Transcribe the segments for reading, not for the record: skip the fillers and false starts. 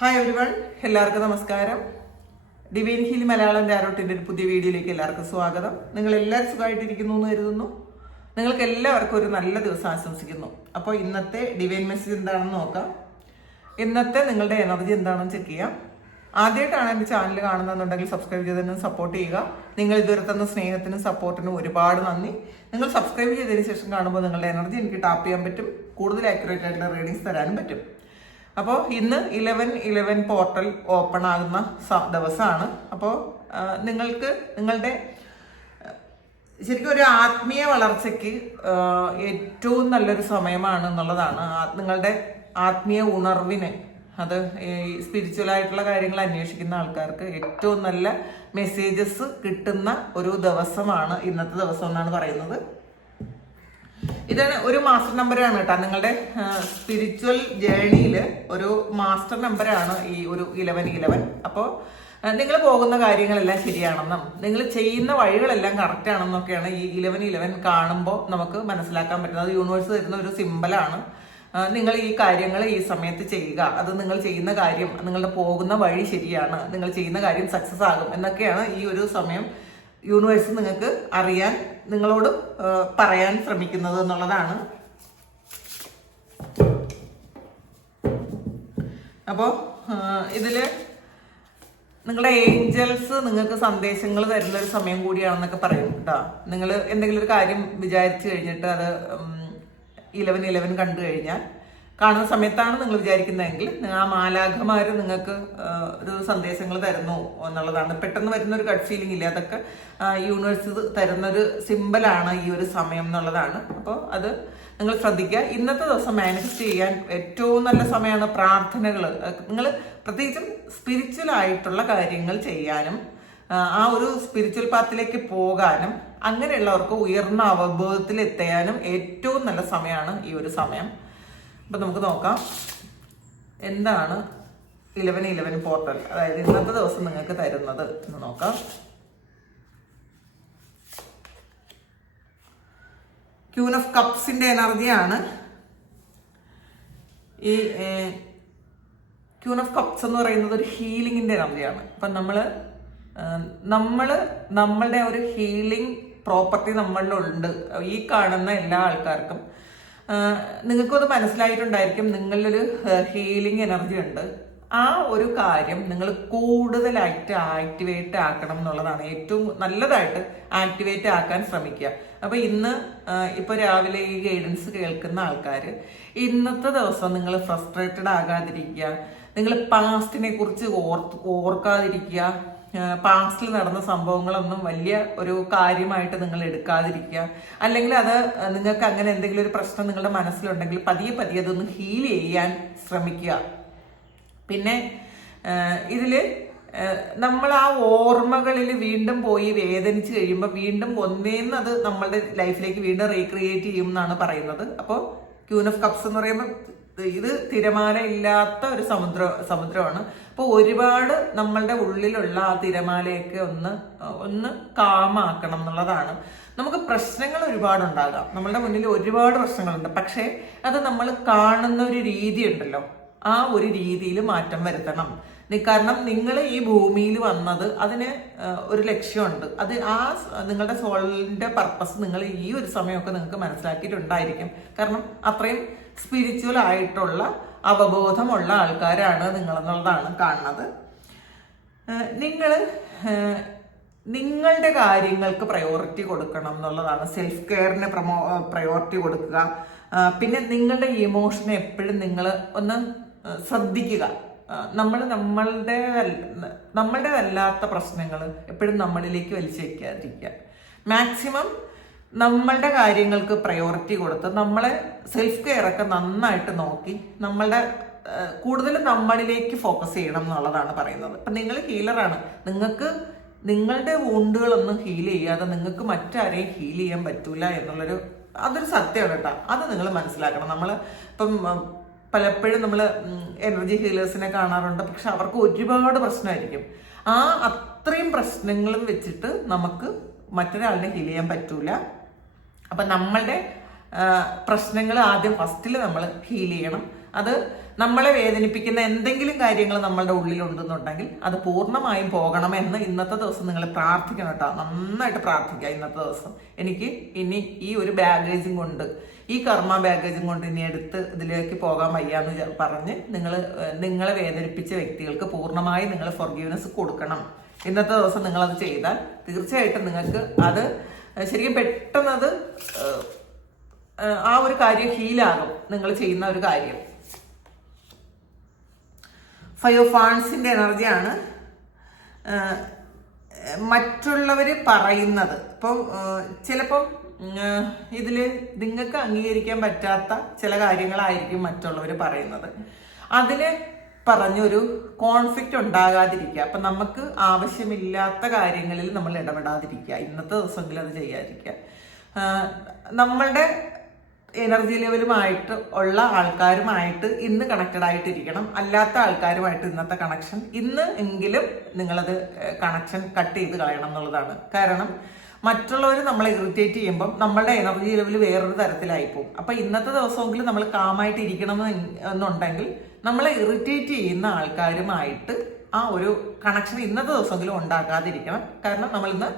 Hi everyone, എല്ലാവർക്കും നമസ്കാരം. Divine heal Malayalam ടാരോട്ടിൻ്റെ ഒരു പുതിയ വീഡിയോയിലേക്ക് എല്ലാവർക്കും സ്വാഗതം. നിങ്ങൾ എല്ലാവരും സുഖമായിട്ടിരിക്കുന്നു എന്ന് കരുതുന്നു. നിങ്ങൾക്ക് എല്ലാവർക്കും ഒരു നല്ല ദിവസം ആശംസിക്കുന്നു. അപ്പോൾ ഇന്നത്തെ ഡിവൈൻ മെസ്സേജ് എന്താണെന്ന് നോക്കാം. ഇന്നത്തെ നിങ്ങളുടെ എനർജി എന്താണെന്ന് ചെക്ക് ചെയ്യാം. ആദ്യമായിട്ടാണ് എൻ്റെ ചാനൽ കാണുന്നതെന്നുണ്ടെങ്കിൽ സബ്സ്ക്രൈബ് ചെയ്തതിനും സപ്പോർട്ട് ചെയ്യുക. നിങ്ങൾ ഇതുവരെ തന്ന സ്നേഹത്തിനും സപ്പോർട്ടിനും ഒരുപാട് നന്ദി. നിങ്ങൾ സബ്സ്ക്രൈബ് ചെയ്തതിന് ശേഷം കാണുമ്പോൾ നിങ്ങളുടെ എനർജി എനിക്ക് ടാപ്പ് ചെയ്യാൻ പറ്റും, കൂടുതൽ ആക്യുറേറ്റ് ആയിട്ടുള്ള റീഡിങ്സ് തരാനും പറ്റും. അപ്പോൾ ഇന്ന് 11/11 പോർട്ടൽ ഓപ്പൺ ആകുന്ന ദിവസമാണ്. അപ്പോൾ നിങ്ങൾക്ക് നിങ്ങളുടെ ശരിക്കും ഒരു ആത്മീയ വളർച്ചയ്ക്ക് ഏറ്റവും നല്ലൊരു സമയമാണ് എന്നുള്ളതാണ്. നിങ്ങളുടെ ആത്മീയ ഉണർവിന്, അത് സ്പിരിച്വൽ ആയിട്ടുള്ള കാര്യങ്ങൾ അന്വേഷിക്കുന്ന ആൾക്കാർക്ക് ഏറ്റവും നല്ല മെസ്സേജസ് കിട്ടുന്ന ഒരു ദിവസമാണ് ഇന്നത്തെ ദിവസം എന്നാണ് പറയുന്നത്. ഇതാണ് ഒരു മാസ്റ്റർ നമ്പറാണ് കേട്ടോ. നിങ്ങളുടെ സ്പിരിച്വൽ ജേണിയിൽ ഒരു മാസ്റ്റർ നമ്പറാണ് ഈ ഒരു 11/11. അപ്പോൾ നിങ്ങൾ പോകുന്ന കാര്യങ്ങളെല്ലാം ശരിയാണെന്നും നിങ്ങൾ ചെയ്യുന്ന വഴികളെല്ലാം കറക്റ്റ് ആണെന്നൊക്കെയാണ് ഈ 11/11 കാണുമ്പോൾ നമുക്ക് മനസ്സിലാക്കാൻ പറ്റുന്നത്. യൂണിവേഴ്സ് തരുന്ന ഒരു സിമ്പലാണ്. നിങ്ങൾ ഈ കാര്യങ്ങൾ ഈ സമയത്ത് ചെയ്യുക, അത് നിങ്ങൾ ചെയ്യുന്ന കാര്യം, നിങ്ങളുടെ പോകുന്ന വഴി ശരിയാണ്, നിങ്ങൾ ചെയ്യുന്ന കാര്യം സക്സസ് ആകും എന്നൊക്കെയാണ് ഈ ഒരു സമയം യൂണിവേഴ്സ് നിങ്ങൾക്ക് അറിയാൻ, നിങ്ങളോട് പറയാൻ ശ്രമിക്കുന്നത് എന്നുള്ളതാണ്. അപ്പോൾ ഇതില് നിങ്ങളുടെ ഏഞ്ചൽസ് നിങ്ങൾക്ക് സന്ദേശങ്ങൾ തരുന്ന ഒരു സമയം കൂടിയാണെന്നൊക്കെ പറയും കേട്ടോ. നിങ്ങൾ എന്തെങ്കിലും ഒരു കാര്യം വിചാരിച്ചു കഴിഞ്ഞിട്ട് അത് 11/11 കണ്ടു കഴിഞ്ഞാൽ, കാണുന്ന സമയത്താണ് നിങ്ങൾ വിചാരിക്കുന്നതെങ്കിൽ ആ മാലാഖമാർ നിങ്ങൾക്ക് ഒരു സന്ദേശങ്ങൾ തരുന്നു എന്നുള്ളതാണ്. പെട്ടെന്ന് വരുന്ന ഒരു ഗട്ട് ഫീലിംഗ് ഇല്ല, അതൊക്കെ യൂണിവേഴ്സ് തരുന്നൊരു സിമ്പലാണ് ഈ ഒരു സമയം എന്നുള്ളതാണ്. അപ്പോൾ അത് നിങ്ങൾ ശ്രദ്ധിക്കുക. ഇന്നത്തെ ദിവസം മാനിഫെസ്റ്റ് ചെയ്യാൻ ഏറ്റവും നല്ല സമയമാണ്. പ്രാർത്ഥനകൾ, നിങ്ങൾ പ്രത്യേകിച്ചും സ്പിരിച്വൽ ആയിട്ടുള്ള കാര്യങ്ങൾ ചെയ്യാനും ആ ഒരു സ്പിരിച്വൽ പാത്തിലേക്ക് പോകാനും അങ്ങനെയുള്ളവർക്ക് ഉയർന്ന അവബോധത്തിൽ എത്താനും ഏറ്റവും നല്ല സമയമാണ് ഈ ഒരു സമയം. അപ്പം നമുക്ക് നോക്കാം എന്താണ് 11/11 പോർട്ടൽ, അതായത് ഇന്നത്തെ ദിവസം നിങ്ങൾക്ക് തരുന്നത് എന്ന് നോക്കാം. ക്യൂൻ ഓഫ് കപ്സിന്റെ എനർജിയാണ് ഈ ക്യൂൻ ഓഫ് കപ്സ് എന്ന് പറയുന്നത്. ഒരു ഹീലിംഗിന്റെ എനർജിയാണ്. അപ്പം നമ്മളുടെ ഒരു ഹീലിംഗ് പ്രോപ്പർട്ടി നമ്മളിലുണ്ട്. ഈ കാണുന്ന എല്ലാ ആൾക്കാർക്കും നിങ്ങൾക്കും അത് മനസ്സിലായിട്ടുണ്ടായിരിക്കും. നിങ്ങളിലൊരു ഹീലിംഗ് എനർജി ഉണ്ട്. ആ ഒരു കാര്യം നിങ്ങൾ കൂടുതലായിട്ട് ആക്ടിവേറ്റ് ആക്കണം എന്നുള്ളതാണ്. ഏറ്റവും നല്ലതായിട്ട് ആക്ടിവേറ്റ് ആക്കാൻ ശ്രമിക്കുക. അപ്പൊ ഇന്ന് ഇപ്പൊ രാവിലെ ഈ ഗൈഡൻസ് കേൾക്കുന്ന ആൾക്കാർ ഇന്നത്തെ ദിവസം നിങ്ങൾ ഫ്രസ്ട്രേറ്റഡ് ആകാതിരിക്കുക, നിങ്ങൾ പാസ്റ്റിനെ കുറിച്ച് ഓർക്കാതിരിക്കുക, പാസ്റ്റിൽ നടന്ന സംഭവങ്ങളൊന്നും വലിയ ഒരു കാര്യമായിട്ട് നിങ്ങൾ എടുക്കാതിരിക്കുക. അല്ലെങ്കിൽ അത് നിങ്ങൾക്ക് അങ്ങനെ എന്തെങ്കിലും ഒരു പ്രശ്നം നിങ്ങളുടെ മനസ്സിലുണ്ടെങ്കിൽ പതിയെ പതിയെ അതൊന്ന് ഹീൽ ചെയ്യാൻ ശ്രമിക്കുക. പിന്നെ ഇതില് നമ്മൾ ആ ഓർമ്മകളിൽ വീണ്ടും പോയി വേദനിച്ച് കഴിയുമ്പോൾ വീണ്ടും ഒന്നേന്ന് അത് നമ്മളുടെ ലൈഫിലേക്ക് വീണ്ടും റീക്രിയേറ്റ് ചെയ്യും എന്നാണ് പറയുന്നത്. അപ്പോൾ ക്യൂൻ ഓഫ് കപ്സ് എന്ന് പറയുമ്പോൾ ഇത് തിരമാല ഇല്ലാത്ത ഒരു സമുദ്രമാണ്. അപ്പോൾ ഒരുപാട് നമ്മളുടെ ഉള്ളിലുള്ള ആ തിരമാലയൊക്കെ ഒന്ന് കാമാക്കണം എന്നുള്ളതാണ്. നമുക്ക് പ്രശ്നങ്ങൾ ഒരുപാടുണ്ടാകാം, നമ്മളുടെ മുന്നിൽ ഒരുപാട് പ്രശ്നങ്ങളുണ്ട്. പക്ഷേ അത് നമ്മൾ കാണുന്ന ഒരു രീതി ഉണ്ടല്ലോ, ആ ഒരു രീതിയിൽ മാറ്റം വരുത്തണം. കാരണം നിങ്ങൾ ഈ ഭൂമിയിൽ വന്നത് അതിന് ഒരു ലക്ഷ്യമുണ്ട്. അത് നിങ്ങളുടെ സോളിന്റെ പർപ്പസ് നിങ്ങൾ ഈ ഒരു സമയമൊക്കെ നിങ്ങൾക്ക് മനസ്സിലാക്കിയിട്ടുണ്ടായിരിക്കും. കാരണം അത്രയും സ്പിരിച്വൽ ആയിട്ടുള്ള അവബോധമുള്ള ആൾക്കാരാണ് നിങ്ങളെന്നുള്ളതാണ് കാണുന്നത്. നിങ്ങളുടെ കാര്യങ്ങൾക്ക് പ്രയോറിറ്റി കൊടുക്കണം എന്നുള്ളതാണ്. സെൽഫ് കെയറിന് പ്രയോറിറ്റി കൊടുക്കുക. പിന്നെ നിങ്ങളുടെ ഇമോഷനെ എപ്പോഴും നിങ്ങൾ ഒന്ന് ശ്രദ്ധിക്കുക. നമ്മളുടേതല്ലാത്ത പ്രശ്നങ്ങൾ എപ്പോഴും നമ്മളിലേക്ക് വലിച്ചു വയ്ക്കാതിരിക്കുക. മാക്സിമം നമ്മളുടെ കാര്യങ്ങൾക്ക് പ്രയോറിറ്റി കൊടുത്ത് നമ്മളെ സെൽഫ് കെയർ ഒക്കെ നന്നായിട്ട് നോക്കി കൂടുതൽ നമ്മളിലേക്ക് ഫോക്കസ് ചെയ്യണം എന്നുള്ളതാണ് പറയുന്നത്. അപ്പം നിങ്ങൾ ഹീലറാണ്. നിങ്ങൾക്ക് നിങ്ങളുടെ വൂണ്ടുകളൊന്നും ഹീൽ ചെയ്യാതെ നിങ്ങൾക്ക് മറ്റാരെയും ഹീൽ ചെയ്യാൻ പറ്റൂല എന്നുള്ളൊരു അതൊരു സത്യമാണ് കേട്ടോ. അത് നിങ്ങൾ മനസ്സിലാക്കണം. ഇപ്പം പലപ്പോഴും നമ്മൾ എനർജി ഹീലേഴ്സിനെ കാണാറുണ്ട്. പക്ഷെ അവർക്ക് ഒരുപാട് പ്രശ്നമായിരിക്കും. അത്രയും പ്രശ്നങ്ങളും വെച്ചിട്ട് നമുക്ക് മറ്റൊരാളിനെ ഹീൽ ചെയ്യാൻ പറ്റൂല. അപ്പം നമ്മളുടെ പ്രശ്നങ്ങൾ ആദ്യം ഫസ്റ്റിൽ നമ്മൾ ഹീൽ ചെയ്യണം. അത് നമ്മളെ വേദനിപ്പിക്കുന്ന എന്തെങ്കിലും കാര്യങ്ങൾ നമ്മളുടെ ഉള്ളിലുണ്ടെന്നുണ്ടെങ്കിൽ അത് പൂർണ്ണമായും പോകണമെന്ന് ഇന്നത്തെ ദിവസം നിങ്ങൾ പ്രാർത്ഥിക്കണം കേട്ടോ. നന്നായിട്ട് പ്രാർത്ഥിക്കുക ഇന്നത്തെ ദിവസം. എനിക്ക് ഇനി ഈ ഒരു ബാഗേജും കൊണ്ട്, ഈ കർമ്മ ബാഗേജും കൊണ്ട് ഇനി എടുത്ത് ഇതിലേക്ക് പോകാൻ വയ്യാന്ന് പറഞ്ഞ് നിങ്ങളെ വേദനിപ്പിച്ച വ്യക്തികൾക്ക് പൂർണ്ണമായും നിങ്ങൾ ഫോർഗീവ്നെസ് കൊടുക്കണം. ഇന്നത്തെ ദിവസം നിങ്ങളത് ചെയ്താൽ തീർച്ചയായിട്ടും നിങ്ങൾക്ക് അത് ശരിക്കും പെട്ടെന്നത് ആ ഒരു കാര്യം ഹീലാകും, നിങ്ങൾ ചെയ്യുന്ന ഒരു കാര്യം. 5 ഓഫ് വാൺസിന്റെ എനർജിയാണ്. മറ്റുള്ളവർ പറയുന്നത് ഇപ്പം ചിലപ്പം ഇതില് നിങ്ങൾക്ക് അംഗീകരിക്കാൻ പറ്റാത്ത ചില കാര്യങ്ങളായിരിക്കും മറ്റുള്ളവർ പറയുന്നത്. അതിന് പറഞ്ഞൊരു കോൺഫ്ലിക്റ്റ് ഉണ്ടാകാതിരിക്കുക. അപ്പൊ നമുക്ക് ആവശ്യമില്ലാത്ത കാര്യങ്ങളിൽ നമ്മൾ ഇടപെടാതിരിക്കുക. ഇന്നത്തെ ദിവസമെങ്കിലും അത് ചെയ്യാതിരിക്കുക. നമ്മളുടെ എനർജി ലെവലുമായിട്ട് ഉള്ള ആൾക്കാരുമായിട്ട് ഇന്ന് കണക്റ്റഡ് ആയിട്ടിരിക്കണം. അല്ലാത്ത ആൾക്കാരുമായിട്ട് ഇന്നത്തെ കണക്ഷൻ ഇന്ന് എങ്കിലും നിങ്ങളത് കണക്ഷൻ കട്ട് ചെയ്ത് കളയണം എന്നുള്ളതാണ്. കാരണം മറ്റുള്ളവർ നമ്മളെ ഇറിറ്റേറ്റ് ചെയ്യുമ്പം നമ്മളുടെ എനർജി ലെവൽ വേറൊരു തരത്തിലായിപ്പോവും. അപ്പൊ ഇന്നത്തെ ദിവസമെങ്കിലും നമ്മൾ കാമായിട്ട് ഇരിക്കണം എന്നുണ്ടെങ്കിൽ നമ്മളെ ഇറിറ്റേറ്റ് ചെയ്യുന്ന ആൾക്കാരുമായിട്ട് ആ ഒരു കണക്ഷൻ ഇന്നത്തെ ദിവസമെങ്കിലും ഉണ്ടാക്കാതിരിക്കണം. കാരണം നമ്മളിന്ന്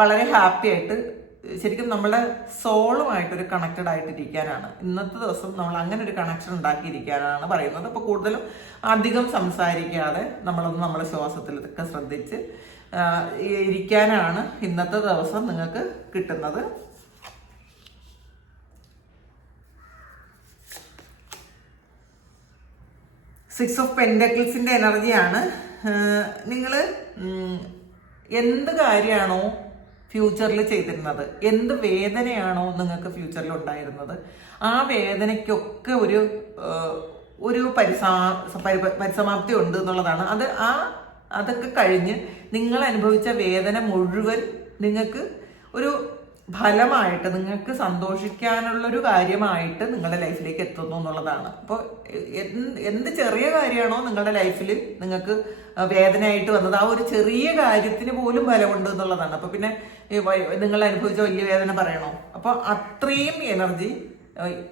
വളരെ ഹാപ്പി ആയിട്ട് ശരിക്കും നമ്മളുടെ സോളുമായിട്ടൊരു കണക്റ്റഡ് ആയിട്ടിരിക്കാനാണ് ഇന്നത്തെ ദിവസം നമ്മൾ അങ്ങനെ ഒരു കണക്ഷൻ ഉണ്ടാക്കിയിരിക്കാനാണ് പറയുന്നത്. അപ്പോൾ കൂടുതലും അധികം സംസാരിക്കാതെ നമ്മുടെ ശ്വാസത്തിലൊക്കെ ശ്രദ്ധിച്ച് ഇരിക്കാനാണ് ഇന്നത്തെ ദിവസം നിങ്ങൾക്ക് കിട്ടുന്നത്. സിക്സ് ഓഫ് പെന്റക്കിൾസിന്റെ എനർജിയാണ്. നിങ്ങൾ എന്ത് കാര്യമാണോ ഫ്യൂച്ചറിൽ ചെയ്തിരുന്നത്, എന്ത് വേദനയാണോ നിങ്ങൾക്ക് ഫ്യൂച്ചറിൽ ഉണ്ടായിരുന്നത്, ആ വേദനയ്ക്കൊക്കെ ഒരു പരിസമാപ്തി ഉണ്ട് എന്നുള്ളതാണ്. അതൊക്കെ കഴിഞ്ഞ് നിങ്ങൾ അനുഭവിച്ച വേദന മുഴുവൻ നിങ്ങൾക്ക് ഒരു ഫലമായിട്ട്, നിങ്ങൾക്ക് സന്തോഷിക്കാനുള്ളൊരു കാര്യമായിട്ട് നിങ്ങളുടെ ലൈഫിലേക്ക് എത്തുന്നു എന്നുള്ളതാണ്. അപ്പോൾ എന്ത് ചെറിയ കാര്യമാണോ നിങ്ങളുടെ ലൈഫിൽ നിങ്ങൾക്ക് വേദനയായിട്ട് വന്നത്, ആ ഒരു ചെറിയ കാര്യത്തിന് പോലും ഫലമുണ്ട് എന്നുള്ളതാണ്. അപ്പൊ പിന്നെ നിങ്ങൾ അനുഭവിച്ച വലിയ വേദന പറയണോ? അപ്പൊ അത്രയും എനർജി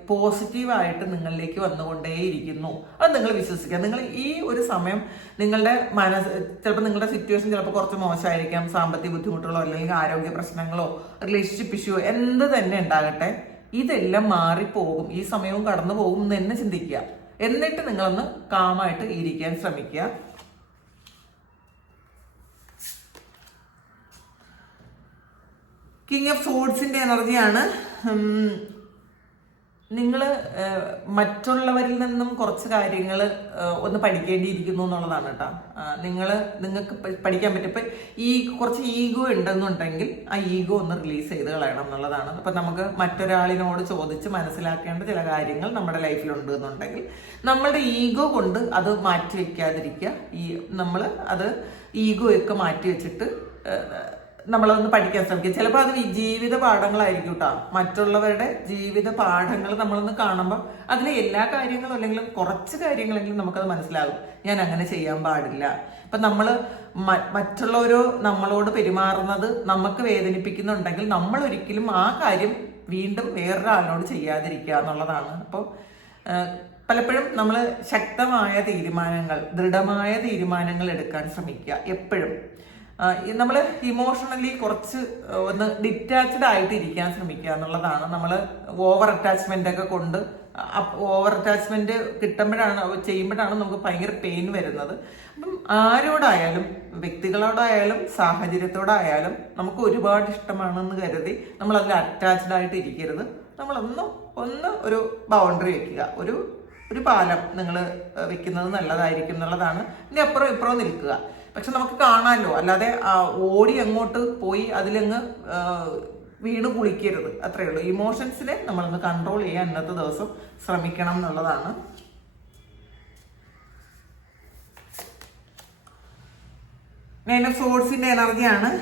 പോസിറ്റീവായിട്ട് നിങ്ങളിലേക്ക് വന്നുകൊണ്ടേയിരിക്കുന്നു. അത് നിങ്ങൾ വിശ്വസിക്കുക. നിങ്ങൾ ഈ ഒരു സമയം നിങ്ങളുടെ ചിലപ്പോൾ നിങ്ങളുടെ സിറ്റുവേഷൻ ചിലപ്പോൾ കുറച്ച് മോശമായിരിക്കാം, സാമ്പത്തിക ബുദ്ധിമുട്ടുകളോ അല്ലെങ്കിൽ ആരോഗ്യ പ്രശ്നങ്ങളോ റിലേഷൻഷിപ്പ് ഇഷ്യൂ എന്ത് തന്നെ ഉണ്ടാകട്ടെ, ഇതെല്ലാം മാറിപ്പോകും, ഈ സമയവും കടന്നു പോകും എന്ന് തന്നെ ചിന്തിക്കുക. എന്നിട്ട് നിങ്ങളൊന്ന് കാമായിട്ട് ഇരിക്കാൻ ശ്രമിക്കുക. കിങ് ഓഫ് സോഡ്സിന്റെ എനർജിയാണ്. നിങ്ങൾ മറ്റുള്ളവരിൽ നിന്നും കുറച്ച് കാര്യങ്ങൾ ഒന്ന് പഠിക്കേണ്ടിയിരിക്കുന്നു എന്നുള്ളതാണ് കേട്ടോ. നിങ്ങൾക്ക് പഠിക്കാൻ പറ്റും. ഇപ്പം കുറച്ച് ഈഗോ ഉണ്ടെന്നുണ്ടെങ്കിൽ ആ ഈഗോ ഒന്ന് റിലീസ് ചെയ്ത് കളയണം എന്നുള്ളതാണ്. അപ്പം നമുക്ക് മറ്റൊരാളിനോട് ചോദിച്ച് മനസ്സിലാക്കേണ്ട ചില കാര്യങ്ങൾ നമ്മുടെ ലൈഫിലുണ്ട് എന്നുണ്ടെങ്കിൽ നമ്മളുടെ ഈഗോ കൊണ്ട് അത് മാറ്റി വെക്കാതിരിക്കുക. നമ്മൾ അത് ഈഗോയൊക്കെ മാറ്റി വെച്ചിട്ട് നമ്മളതൊന്ന് പഠിക്കാൻ ശ്രമിക്കുക. ചിലപ്പോൾ അത് ജീവിത പാഠങ്ങളായിരിക്കും കേട്ടോ. മറ്റുള്ളവരുടെ ജീവിത പാഠങ്ങൾ നമ്മളൊന്ന് കാണുമ്പോൾ അതിലെ എല്ലാ കാര്യങ്ങളും അല്ലെങ്കിലും കുറച്ച് കാര്യങ്ങളെങ്കിലും നമുക്കത് മനസ്സിലാകും. ഞാൻ അങ്ങനെ ചെയ്യാൻ പാടില്ല. ഇപ്പൊ മറ്റുള്ളവരോ നമ്മളോട് പെരുമാറുന്നത് നമുക്ക് വേദനിപ്പിക്കുന്നുണ്ടെങ്കിൽ നമ്മൾ ഒരിക്കലും ആ കാര്യം വീണ്ടും വേറൊരാളിനോട് ചെയ്യാതിരിക്കുക എന്നുള്ളതാണ്. അപ്പോൾ പലപ്പോഴും നമ്മൾ ശക്തമായ തീരുമാനങ്ങൾ, ദൃഢമായ തീരുമാനങ്ങൾ എടുക്കാൻ ശ്രമിക്കുക എപ്പോഴും. നമ്മൾ ഇമോഷണലി കുറച്ച് ഒന്ന് ഡിറ്റാച്ച്ഡ് ആയിട്ട് ഇരിക്കാൻ ശ്രമിക്കുക എന്നുള്ളതാണ്. നമ്മൾ ഓവർ അറ്റാച്ച്മെന്റ് ഒക്കെ കൊണ്ട് ഓവർ അറ്റാച്ച്മെന്റ് ചെയ്യുമ്പോഴാണ് നമുക്ക് ഭയങ്കര പെയിൻ വരുന്നത്. അപ്പം ആരോടായാലും, വ്യക്തികളോടായാലും സാഹചര്യത്തോടായാലും നമുക്ക് ഒരുപാട് ഇഷ്ടമാണെന്ന് കരുതി നമ്മൾ അതിൽ അറ്റാച്ച്ഡ് ആയിട്ട് ഇരിക്കരുത്. നമ്മളൊന്ന് ഒരു ബൗണ്ടറി വെക്കുക, ഒരു പാലം നിങ്ങൾ വെക്കുന്നത് നല്ലതായിരിക്കും എന്നുള്ളതാണ്. ഇനി അപ്പുറം ഇപ്പുറം നിൽക്കുക. പക്ഷെ നമുക്ക് കാണാമല്ലോ, അല്ലാതെ ഓടി അങ്ങോട്ട് പോയി അതിലങ്ങ് വീണ് കുളിക്കരുത്. അത്രയേ ഉള്ളൂ. ഇമോഷൻസിനെ നമ്മളൊന്ന് കൺട്രോൾ ചെയ്യാൻ ഇന്നത്തെ ദിവസം ശ്രമിക്കണം എന്നുള്ളതാണ്. നൈൻ ഓഫ് സോഡ്സിന്റെ എനർജിയാണ്.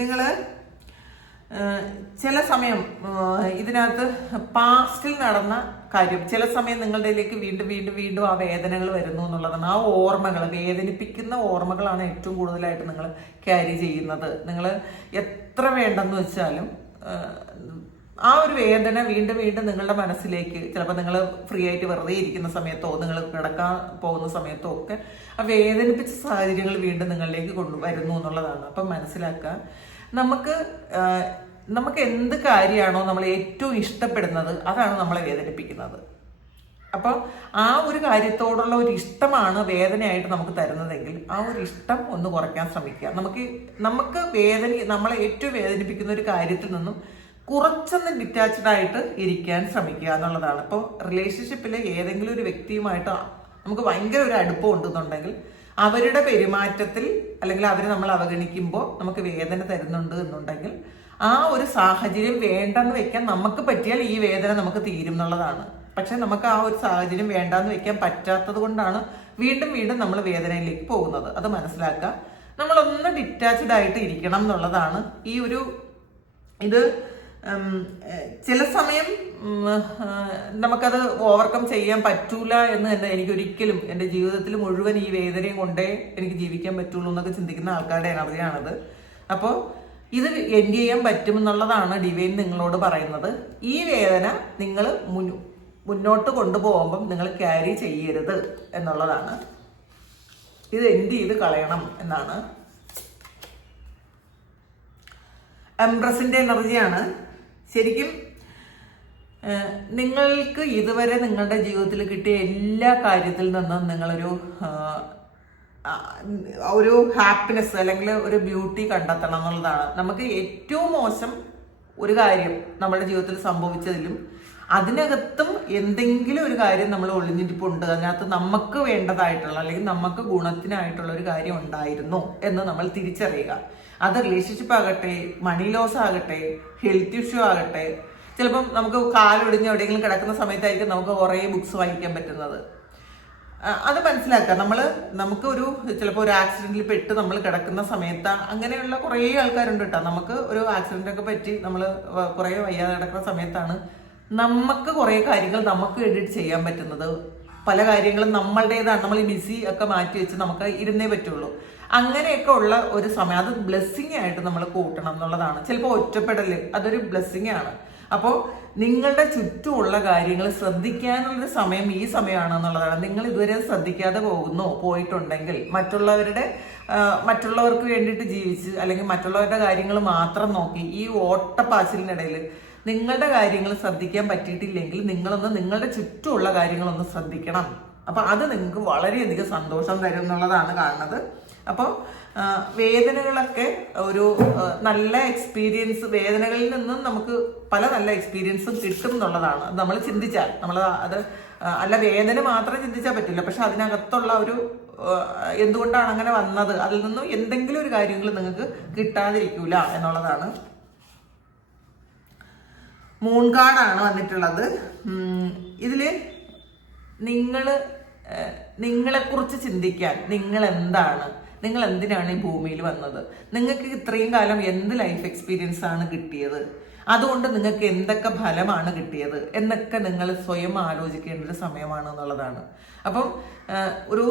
നിങ്ങൾ ചില സമയം ഇതിനകത്ത് പാസ്റ്റിൽ നടന്ന കാര്യം ചില സമയം നിങ്ങളുടെ ഇതിലേക്ക് വീണ്ടും ആ വേദനകൾ വരുന്നു എന്നുള്ളതാണ്. ആ ഓർമ്മകൾ, വേദനിപ്പിക്കുന്ന ഓർമ്മകളാണ് ഏറ്റവും കൂടുതലായിട്ട് നിങ്ങൾ ക്യാരി ചെയ്യുന്നത്. നിങ്ങൾ എത്ര വേണ്ടെന്ന് വെച്ചാലും ആ ഒരു വേദന വീണ്ടും വീണ്ടും നിങ്ങളുടെ മനസ്സിലേക്ക്, ചിലപ്പോൾ നിങ്ങൾ ഫ്രീ ആയിട്ട് വെറുതെ ഇരിക്കുന്ന സമയത്തോ നിങ്ങൾ കിടക്കാൻ പോകുന്ന സമയത്തോ ഒക്കെ ആ വേദനിപ്പിച്ച സാഹചര്യങ്ങൾ വീണ്ടും നിങ്ങളിലേക്ക് കൊണ്ടുവരുന്നു എന്നുള്ളതാണ്. അപ്പം മനസ്സിലാക്കുക, നമുക്ക് എന്ത് കാര്യമാണോ നമ്മൾ ഏറ്റവും ഇഷ്ടപ്പെടുന്നത് അതാണ് നമ്മളെ വേദനിപ്പിക്കുന്നത്. അപ്പോൾ ആ ഒരു കാര്യത്തോടുള്ള ഒരു ഇഷ്ടമാണ് വേദനയായിട്ട് നമുക്ക് തരുന്നതെങ്കിൽ ആ ഒരു ഇഷ്ടം ഒന്ന് കുറയ്ക്കാൻ ശ്രമിക്കുക. നമുക്ക് നമ്മളെ ഏറ്റവും വേദനിപ്പിക്കുന്ന ഒരു കാര്യത്തിൽ നിന്നും കുറച്ചൊന്ന് ഡിറ്റാച്ച്ഡ് ആയിട്ട് ഇരിക്കാൻ ശ്രമിക്കുക എന്നുള്ളതാണ്. ഇപ്പോൾ റിലേഷൻഷിപ്പിൽ ഏതെങ്കിലും ഒരു വ്യക്തിയുമായിട്ട് നമുക്ക് ഭയങ്കര ഒരു അടുപ്പം ഉണ്ടെന്നുണ്ടെങ്കിൽ അവരുടെ പെരുമാറ്റത്തിൽ അല്ലെങ്കിൽ അവർ നമ്മൾ അവഗണിക്കുമ്പോൾ നമുക്ക് വേദന തരുന്നുണ്ട് എന്നുണ്ടെങ്കിൽ ആ ഒരു സാഹചര്യം വേണ്ടെന്ന് വെക്കാൻ നമുക്ക് പറ്റിയാൽ ഈ വേദന നമുക്ക് തീരും എന്നുള്ളതാണ്. പക്ഷെ നമുക്ക് ആ ഒരു സാഹചര്യം വേണ്ടാന്ന് വെക്കാൻ പറ്റാത്തത് കൊണ്ടാണ് വീണ്ടും വീണ്ടും നമ്മൾ വേദനയിലേക്ക് പോകുന്നത്. അത് മനസ്സിലാക്കുക. നമ്മളൊന്ന് ഡിറ്റാച്ച്ഡ് ആയിട്ട് ഇരിക്കണം എന്നുള്ളതാണ്. ഇത് ചില സമയം നമുക്കത് ഓവർകം ചെയ്യാൻ പറ്റൂല എന്ന് തന്നെ എനിക്കൊരിക്കലും എൻ്റെ ജീവിതത്തിൽ മുഴുവൻ ഈ വേദനയും കൊണ്ടേ എനിക്ക് ജീവിക്കാൻ പറ്റുള്ളൂ എന്നൊക്കെ ചിന്തിക്കുന്ന ആൾക്കാരുടെ എനർജിയാണത്. അപ്പോൾ ഇത് എൻഡ് ചെയ്യാൻ പറ്റുമെന്നുള്ളതാണ് ഡിവൈൻ നിങ്ങളോട് പറയുന്നത്. ഈ വേദന നിങ്ങൾ മുന്നോട്ട് കൊണ്ടുപോകുമ്പം നിങ്ങൾ ക്യാരി ചെയ്യരുത് എന്നുള്ളതാണ്. ഇത് എൻഡ് ചെയ്ത് കളയണം എന്നാണ്. എംപ്രസിന്റെ എനർജിയാണ്. ശരിക്കും നിങ്ങൾക്ക് ഇതുവരെ നിങ്ങളുടെ ജീവിതത്തിൽ കിട്ടിയ എല്ലാ കാര്യത്തിൽ നിന്നും നിങ്ങളൊരു ഹാപ്പിനെസ് അല്ലെങ്കിൽ ഒരു ബ്യൂട്ടി കണ്ടെത്തണം എന്നുള്ളതാണ്. നമുക്ക് ഏറ്റവും മോശം ഒരു കാര്യം നമ്മുടെ ജീവിതത്തിൽ സംഭവിച്ചതിലും അതിനകത്തും എന്തെങ്കിലും ഒരു കാര്യം നമ്മൾ ഒളിഞ്ഞിരിപ്പുണ്ട്, അതിനകത്ത് നമുക്ക് വേണ്ടതായിട്ടുള്ള അല്ലെങ്കിൽ നമുക്ക് ഗുണത്തിനായിട്ടുള്ള ഒരു കാര്യം ഉണ്ടായിരുന്നു എന്ന് നമ്മൾ തിരിച്ചറിയുക. അത് റിലേഷൻഷിപ്പ് ആകട്ടെ, മണി ലോസ് ആകട്ടെ, ഹെൽത്ത് ഇഷ്യൂ ആകട്ടെ. ചിലപ്പം നമുക്ക് കാലൊടിഞ്ഞ് എവിടെയെങ്കിലും കിടക്കുന്ന സമയത്തായിരിക്കും നമുക്ക് കുറേ ബുക്സ് വായിക്കാൻ പറ്റുന്നത്. അത് മനസ്സിലാക്കുക. നമുക്ക് ചിലപ്പോൾ ഒരു ആക്സിഡന്റിൽ പെട്ട് നമ്മൾ കിടക്കുന്ന സമയത്ത് അങ്ങനെയുള്ള കുറേ ആൾക്കാരുണ്ട് കേട്ടോ. നമുക്ക് ഒരു ആക്സിഡന്റ് ഒക്കെ പറ്റി നമ്മൾ കുറേ വയ്യാതെ കിടക്കുന്ന സമയത്താണ് നമുക്ക് കുറേ കാര്യങ്ങൾ നമുക്ക് വേണ്ടിയിട്ട് ചെയ്യാൻ പറ്റുന്നത്. പല കാര്യങ്ങളും നമ്മളുടേതാണ്. നമ്മൾ ഈ ബിസി ഒക്കെ മാറ്റി വെച്ച് നമുക്ക് ഇരുന്നേ പറ്റുള്ളൂ. അങ്ങനെയൊക്കെ ഉള്ള ഒരു സമയം അത് ബ്ലെസ്സിങ് ആയിട്ട് നമ്മൾ കൂട്ടണം എന്നുള്ളതാണ്. ചിലപ്പോൾ ഒറ്റപ്പെടൽ അതൊരു ബ്ലെസ്സിങ് ആണ്. അപ്പോൾ നിങ്ങളുടെ ചുറ്റുമുള്ള കാര്യങ്ങൾ ശ്രദ്ധിക്കാനുള്ളൊരു സമയം ഈ സമയമാണ് എന്നുള്ളതാണ്. നിങ്ങൾ ഇതുവരെ ശ്രദ്ധിക്കാതെ പോയിട്ടുണ്ടെങ്കിൽ മറ്റുള്ളവർക്ക് വേണ്ടിയിട്ട് ജീവിച്ച് അല്ലെങ്കിൽ മറ്റുള്ളവരുടെ കാര്യങ്ങൾ മാത്രം നോക്കി ഈ ഓട്ടപ്പാച്ചിലിനിടയിൽ നിങ്ങളുടെ കാര്യങ്ങൾ ശ്രദ്ധിക്കാൻ പറ്റിയിട്ടില്ലെങ്കിൽ നിങ്ങളുടെ ചുറ്റുമുള്ള കാര്യങ്ങളൊന്ന് ശ്രദ്ധിക്കണം. അപ്പൊ അത് നിങ്ങൾക്ക് വളരെയധികം സന്തോഷം തരും എന്നുള്ളതാണ് കാണുന്നത്. അപ്പോൾ വേദനകളൊക്കെ ഒരു നല്ല എക്സ്പീരിയൻസ്, വേദനകളിൽ നിന്നും നമുക്ക് പല നല്ല എക്സ്പീരിയൻസും കിട്ടും എന്നുള്ളതാണ്. നമ്മൾ ചിന്തിച്ചാൽ അല്ല വേദന മാത്രം ചിന്തിച്ചാൽ പറ്റില്ല. പക്ഷെ അതിനകത്തുള്ള ഒരു എന്തുകൊണ്ടാണ് അങ്ങനെ വന്നത്, അതിൽ നിന്നും എന്തെങ്കിലും ഒരു കാര്യങ്ങൾ നിങ്ങൾക്ക് കിട്ടാതിരിക്കൂല എന്നുള്ളതാണ്. മൂൺ കാർഡാണ് വന്നിട്ടുള്ളത്. ഇതില് നിങ്ങളെക്കുറിച്ച് ചിന്തിക്കാൻ, നിങ്ങൾ എന്തിനാണ് ഈ ഭൂമിയിൽ വന്നത്, നിങ്ങൾക്ക് ഇത്രയും കാലം എന്ത് ലൈഫ് എക്സ്പീരിയൻസ് ആണ് കിട്ടിയത്, അതുകൊണ്ട് നിങ്ങൾക്ക് എന്തൊക്കെ ഫലമാണ് കിട്ടിയത് എന്നൊക്കെ നിങ്ങൾ സ്വയം ആലോചിക്കേണ്ട ഒരു സമയമാണ് എന്നുള്ളതാണ്. അപ്പം ഒരു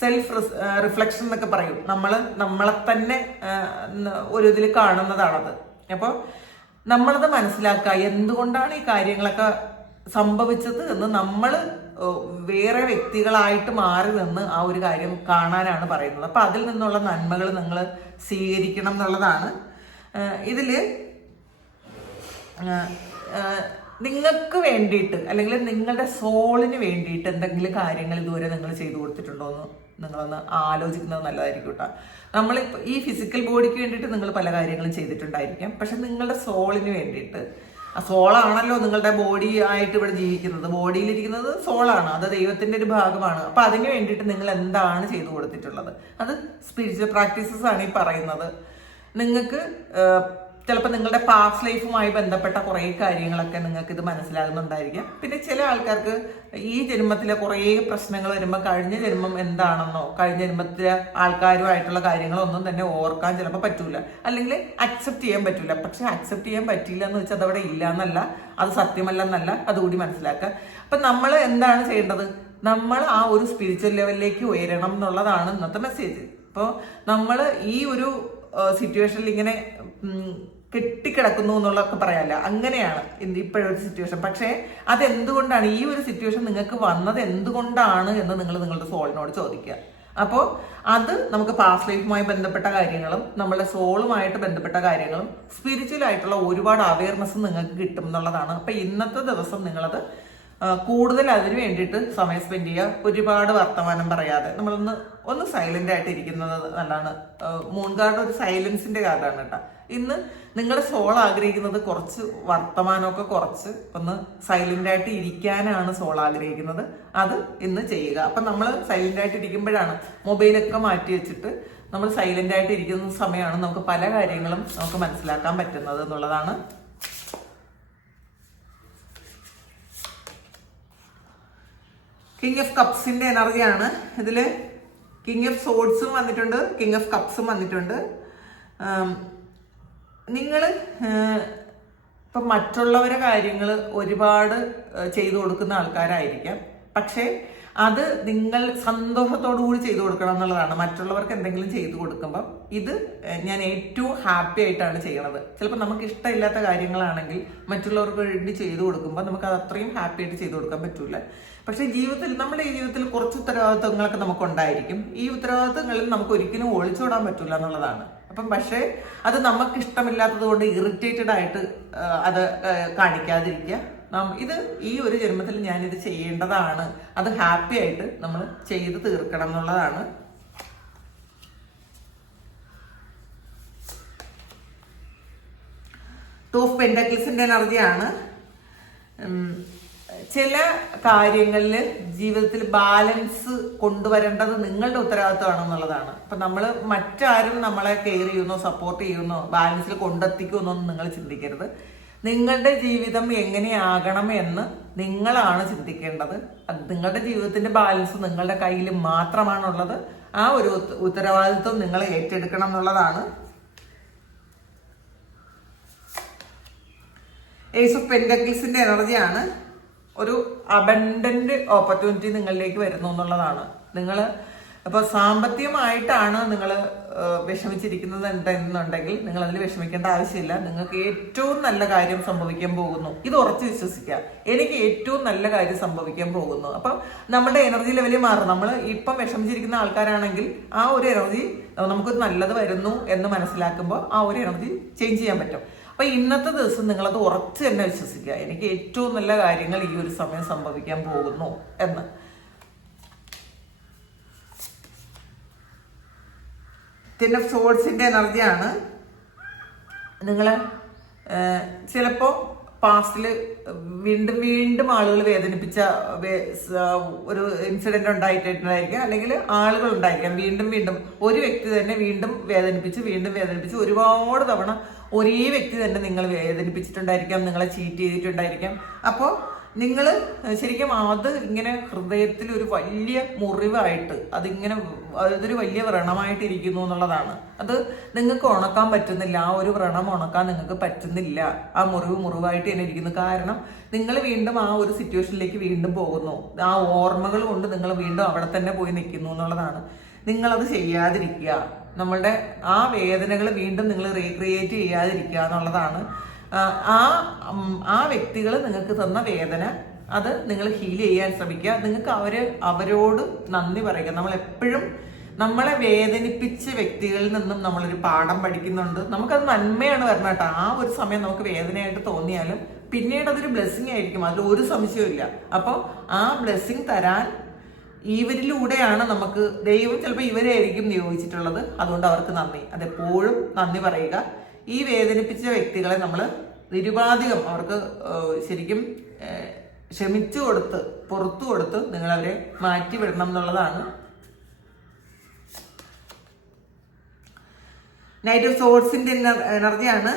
സെൽഫ് റിഫ്ലക്ഷൻ എന്നൊക്കെ പറയും. നമ്മളെ തന്നെ ഒരു ഇതിൽ കാണുന്നതാണത്. അപ്പോൾ നമ്മളത് മനസ്സിലാക്കുക, എന്തുകൊണ്ടാണ് ഈ കാര്യങ്ങളൊക്കെ സംഭവിച്ചത് എന്ന് നമ്മൾ വേറെ വ്യക്തികളായിട്ട് മാറി നിന്ന് ആ ഒരു കാര്യം കാണാനാണ് പറയുന്നത്. അപ്പൊ അതിൽ നിന്നുള്ള നന്മകൾ നിങ്ങൾ സ്വീകരിക്കണം എന്നുള്ളതാണ്. ഇതില് നിങ്ങൾക്ക് വേണ്ടിയിട്ട് അല്ലെങ്കിൽ നിങ്ങളുടെ സോളിന് വേണ്ടിയിട്ട് എന്തെങ്കിലും കാര്യങ്ങൾ ഇതുവരെ നിങ്ങൾ ചെയ്തു കൊടുത്തിട്ടുണ്ടോ എന്ന് നിങ്ങളൊന്ന് ആലോചിക്കുന്നത് നല്ലതായിരിക്കും കേട്ടോ. നമ്മളിപ്പോൾ ഈ ഫിസിക്കൽ ബോഡിക്ക് വേണ്ടിയിട്ട് നിങ്ങൾ പല കാര്യങ്ങളും ചെയ്തിട്ടുണ്ടായിരിക്കാം. പക്ഷെ നിങ്ങളുടെ സോളിന് വേണ്ടിയിട്ട്, ആ സോളാണല്ലോ നിങ്ങളുടെ ബോഡി ആയിട്ട് ഇവിടെ ജീവിക്കുന്നത്, ബോഡിയിലിരിക്കുന്നത് സോളാണ്, അത് ദൈവത്തിന്റെ ഒരു ഭാഗമാണ്. അപ്പൊ അതിന് വേണ്ടിയിട്ട് നിങ്ങൾ എന്താണ് ചെയ്തു കൊടുത്തിട്ടുള്ളത്? അത് സ്പിരിച്വൽ പ്രാക്ടീസസ് ആണ് ഈ പറയുന്നത്. നിങ്ങൾക്ക് ചിലപ്പോൾ നിങ്ങളുടെ പാസ്റ്റ് ലൈഫുമായി ബന്ധപ്പെട്ട കുറേ കാര്യങ്ങളൊക്കെ നിങ്ങൾക്ക് ഇത് മനസ്സിലാകുന്നുണ്ടായിരിക്കാം. പിന്നെ ചില ആൾക്കാർക്ക് ഈ ജന്മത്തിലെ കുറേ പ്രശ്നങ്ങൾ വരുമ്പോൾ കഴിഞ്ഞ ജന്മം എന്താണെന്നോ കഴിഞ്ഞ ജന്മത്തിലെ ആൾക്കാരുമായിട്ടുള്ള കാര്യങ്ങളൊന്നും തന്നെ ഓർക്കാൻ ചിലപ്പോൾ പറ്റൂല, അല്ലെങ്കിൽ അക്സെപ്റ്റ് ചെയ്യാൻ പറ്റൂല. പക്ഷെ അക്സെപ്റ്റ് ചെയ്യാൻ പറ്റില്ല എന്ന് വെച്ചാൽ അതവിടെ ഇല്ല എന്നല്ല, അത് സത്യമല്ലെന്നല്ല, അതുകൂടി മനസ്സിലാക്കുക. അപ്പം നമ്മൾ എന്താണ് ചെയ്യേണ്ടത്? നമ്മൾ ആ ഒരു സ്പിരിച്വൽ ലെവലിലേക്ക് ഉയരണം എന്നുള്ളതാണ് ഇന്നത്തെ മെസ്സേജ്. അപ്പോൾ നമ്മൾ ഈ ഒരു സിറ്റുവേഷനിൽ ഇങ്ങനെ കെട്ടിക്കിടക്കുന്നു എന്നുള്ളതൊക്കെ പറയാല്ല, അങ്ങനെയാണ് ഇപ്പോഴൊരു സിറ്റുവേഷൻ. പക്ഷേ അതെന്തുകൊണ്ടാണ് ഈ ഒരു സിറ്റുവേഷൻ നിങ്ങൾക്ക് വന്നത് എന്തുകൊണ്ടാണ് എന്ന് നിങ്ങൾ നിങ്ങളുടെ സോളിനോട് ചോദിക്കുക. അപ്പോൾ അത് നമുക്ക് പാസ്റ്റ് ലൈഫുമായി ബന്ധപ്പെട്ട കാര്യങ്ങളും നമ്മുടെ സോളുമായിട്ട് ബന്ധപ്പെട്ട കാര്യങ്ങളും സ്പിരിച്വൽ ആയിട്ടുള്ള ഒരുപാട് അവയർനെസ് നിങ്ങൾക്ക് കിട്ടും എന്നുള്ളതാണ്. അപ്പൊ ഇന്നത്തെ ദിവസം നിങ്ങളത് കൂടുതൽ അതിന് വേണ്ടിയിട്ട് സമയം സ്പെൻഡ് ചെയ്യുക. ഒരുപാട് വർത്തമാനം പറയാതെ ഒന്ന് സൈലന്റ് ആയിട്ട് ഇരിക്കുന്നത് നല്ലതാണ്. മൂൺ കാർഡ് ഒരു സൈലൻസിന്റെ കാർഡാണ് കേട്ടോ. ഇന്ന് നിങ്ങളുടെ സോൾ ആഗ്രഹിക്കുന്നത് കുറച്ച് വർത്തമാനമൊക്കെ കുറച്ച് ഒന്ന് സൈലന്റ് ആയിട്ട് ഇരിക്കാനാണ് സോൾ ആഗ്രഹിക്കുന്നത്. അത് ഇന്ന് ചെയ്യുക. അപ്പൊ നമ്മൾ സൈലന്റ് ആയിട്ട് ഇരിക്കുമ്പോഴാണ് മൊബൈലൊക്കെ മാറ്റി വെച്ചിട്ട് നമ്മൾ സൈലന്റ് ആയിട്ട് ഇരിക്കുന്ന സമയമാണ് നമുക്ക് പല കാര്യങ്ങളും നമുക്ക് മനസ്സിലാക്കാൻ പറ്റുന്നത് എന്നുള്ളതാണ്. കിങ് ഓഫ് കപ്സിന്റെ എനർജിയാണ് ഇതില്. കിങ് ഓഫ് സോഡ്സും വന്നിട്ടുണ്ട്, കിങ് ഓഫ് കപ്സും വന്നിട്ടുണ്ട്. നിങ്ങൾ ഇപ്പം മറ്റുള്ളവരെ കാര്യങ്ങൾ ഒരുപാട് ചെയ്തു കൊടുക്കുന്ന ആൾക്കാരായിരിക്കാം. പക്ഷേ അത് നിങ്ങൾ സന്തോഷത്തോടു കൂടി ചെയ്തു കൊടുക്കണം എന്നുള്ളതാണ്. മറ്റുള്ളവർക്ക് എന്തെങ്കിലും ചെയ്തു കൊടുക്കുമ്പം ഇത് ഞാൻ ഏറ്റവും ഹാപ്പി ആയിട്ടാണ് ചെയ്യണത്. ചിലപ്പോൾ നമുക്ക് ഇഷ്ടമില്ലാത്ത കാര്യങ്ങളാണെങ്കിൽ മറ്റുള്ളവർക്ക് വേണ്ടി ചെയ്തു കൊടുക്കുമ്പോൾ നമുക്ക് അത് അത്രയും ഹാപ്പി ആയിട്ട് ചെയ്തു കൊടുക്കാൻ പറ്റൂല. പക്ഷെ നമ്മുടെ ഈ ജീവിതത്തിൽ കുറച്ച് ഉത്തരവാദിത്വങ്ങളൊക്കെ നമുക്ക് ഉണ്ടായിരിക്കും. ഈ ഉത്തരവാദിത്വങ്ങളിൽ നമുക്ക് ഒരിക്കലും ഒളിച്ചോടാൻ പറ്റൂല എന്നുള്ളതാണ്. അപ്പം പക്ഷേ അത് നമുക്ക് ഇഷ്ടമില്ലാത്തത് കൊണ്ട് ഇറിറ്റേറ്റഡ് ആയിട്ട് അത് കാണിക്കാതിരിക്കുക. ഇത് ഈ ഒരു ജന്മത്തിൽ ഞാനിത് ചെയ്യേണ്ടതാണ്, അത് ഹാപ്പി ആയിട്ട് നമ്മൾ ചെയ്ത് തീർക്കണം എന്നുള്ളതാണ്. ടു ഓഫ് പെന്റക്കിൾസിന്റെ എനർജിയാണ്. ചില കാര്യങ്ങളിൽ ജീവിതത്തിൽ ബാലൻസ് കൊണ്ടുവരേണ്ടത് നിങ്ങളുടെ ഉത്തരവാദിത്വമാണെന്നുള്ളതാണ്. അപ്പൊ നമ്മൾ മറ്റാരും നമ്മളെ കെയർ ചെയ്യുന്നോ സപ്പോർട്ട് ചെയ്യുന്നോ ബാലൻസിൽ കൊണ്ടെത്തിക്കുമെന്നൊന്നും നിങ്ങൾ ചിന്തിക്കരുത്. നിങ്ങളുടെ ജീവിതം എങ്ങനെയാകണം എന്ന് നിങ്ങളാണ് ചിന്തിക്കേണ്ടത്. അത് നിങ്ങളുടെ ജീവിതത്തിന്റെ ബാലൻസ് നിങ്ങളുടെ കയ്യിൽ മാത്രമാണുള്ളത്. ആ ഒരു ഉത്തരവാദിത്വം നിങ്ങൾ ഏറ്റെടുക്കണം എന്നുള്ളതാണ്. ഏസ് ഓഫ് പെന്റക്കിൾസിന്റെ എനർജിയാണ്. ഒരു അബൻഡന്റ് ഓപ്പർച്യൂണിറ്റി നിങ്ങളിലേക്ക് വരുന്നു എന്നുള്ളതാണ്. നിങ്ങൾ അപ്പോൾ സാമ്പത്തികമായിട്ടാണ് നിങ്ങൾ വിഷമിച്ചിരിക്കുന്നത് എന്നുണ്ടെങ്കിൽ നിങ്ങൾ അതിൽ വിഷമിക്കേണ്ട ആവശ്യമില്ല. നിങ്ങൾക്ക് ഏറ്റവും നല്ല കാര്യം സംഭവിക്കാൻ പോകുന്നു. ഇത് ഉറച്ചു വിശ്വസിക്കുക. എനിക്ക് ഏറ്റവും നല്ല കാര്യം സംഭവിക്കാൻ പോകുന്നു. അപ്പം നമ്മുടെ എനർജി ലെവലിൽ മാറും. നമ്മൾ ഇപ്പം വിഷമിച്ചിരിക്കുന്ന ആൾക്കാരാണെങ്കിൽ ആ ഒരു എനർജി നമുക്കൊരു നല്ലത് വരുന്നു എന്ന് മനസ്സിലാക്കുമ്പോൾ ആ ഒരു എനർജി ചേഞ്ച് ചെയ്യാൻ പറ്റും. അപ്പൊ ഇന്നത്തെ ദിവസം നിങ്ങളത് ഉറച്ചു തന്നെ വിശ്വസിക്കുക. എനിക്ക് ഏറ്റവും നല്ല കാര്യങ്ങൾ ഈ ഒരു സമയം സംഭവിക്കാൻ പോകുന്നു എന്ന്. ടെൻ ഓഫ് സോഡ്സിന്റെ എനർജിയാണ്. നിങ്ങൾ ചിലപ്പോൾ പാസ്റ്റിൽ വീണ്ടും വീണ്ടും ആളുകൾ വേദനിപ്പിച്ച ഒരു ഇൻസിഡന്റ് ഉണ്ടായിട്ടുണ്ടായിരിക്കാം, അല്ലെങ്കിൽ ആളുകൾ ഉണ്ടായിരിക്കാം. വീണ്ടും വീണ്ടും ഒരു വ്യക്തി തന്നെ വീണ്ടും വേദനിപ്പിച്ച് ഒരുപാട് തവണ ഒരേ വ്യക്തി തന്നെ നിങ്ങൾ വേദനിപ്പിച്ചിട്ടുണ്ടായിരിക്കാം, നിങ്ങളെ ചീറ്റ് ചെയ്തിട്ടുണ്ടായിരിക്കാം. അപ്പോൾ നിങ്ങൾ ശരിക്കും അത് ഇങ്ങനെ ഹൃദയത്തിൽ ഒരു വലിയ മുറിവായിട്ട് അതൊരു വലിയ വ്രണമായിട്ടിരിക്കുന്നു എന്നുള്ളതാണ്. അത് നിങ്ങൾക്ക് ഉണക്കാൻ പറ്റുന്നില്ല. ആ ഒരു വ്രണം ഉണക്കാൻ നിങ്ങൾക്ക് പറ്റുന്നില്ല. ആ മുറിവായിട്ട് തന്നെ ഇരിക്കുന്നു. കാരണം നിങ്ങൾ വീണ്ടും ആ ഒരു സിറ്റുവേഷനിലേക്ക് വീണ്ടും പോകുന്നു. ആ ഓർമ്മകൾ കൊണ്ട് നിങ്ങൾ വീണ്ടും അവിടെ തന്നെ പോയി നിൽക്കുന്നു എന്നുള്ളതാണ്. നിങ്ങളത് ചെയ്യാതിരിക്കുക. നമ്മളുടെ ആ വേദനകൾ വീണ്ടും നിങ്ങൾ റീക്രിയേറ്റ് ചെയ്യാതിരിക്കുക എന്നുള്ളതാണ്. ആ വ്യക്തികൾ നിങ്ങൾക്ക് തന്ന വേദന അത് നിങ്ങൾ ഹീൽ ചെയ്യാൻ ശ്രമിക്കുക. നിങ്ങൾക്ക് അവരോട് നന്ദി പറയുക. നമ്മൾ എപ്പോഴും നമ്മളെ വേദനിപ്പിച്ച വ്യക്തികളിൽ നിന്നും നമ്മളൊരു പാഠം പഠിക്കുന്നുണ്ട്. നമുക്കത് നന്മയാണ് വരണം കേട്ടോ. ആ ഒരു സമയം നമുക്ക് വേദനയായിട്ട് തോന്നിയാലും പിന്നീട് അതൊരു ബ്ലെസ്സിങ് ആയിരിക്കും, അതിൽ ഒരു സംശയവും ഇല്ല. അപ്പോൾ ആ ബ്ലെസ്സിങ് തരാൻ ഇവരിലൂടെയാണ് നമുക്ക് ദൈവം ചിലപ്പോൾ ഇവരെ ആയിരിക്കും നിയോഗിച്ചിട്ടുള്ളത്. അതുകൊണ്ട് അവർക്ക് നന്ദി. അതെപ്പോഴും നന്ദി പറയുക. ഈ വേദനിപ്പിച്ച വ്യക്തികളെ നമ്മൾ നിരുപാധികം അവർക്ക് ശരിക്കും ക്ഷമിച്ചു കൊടുത്ത് പുറത്തു കൊടുത്ത് നിങ്ങളവരെ മാറ്റിവിടണം എന്നുള്ളതാണ്. നൈറ്റ് ഓഫ് സോഡ്സിന്റെ എനർജിയാണ്.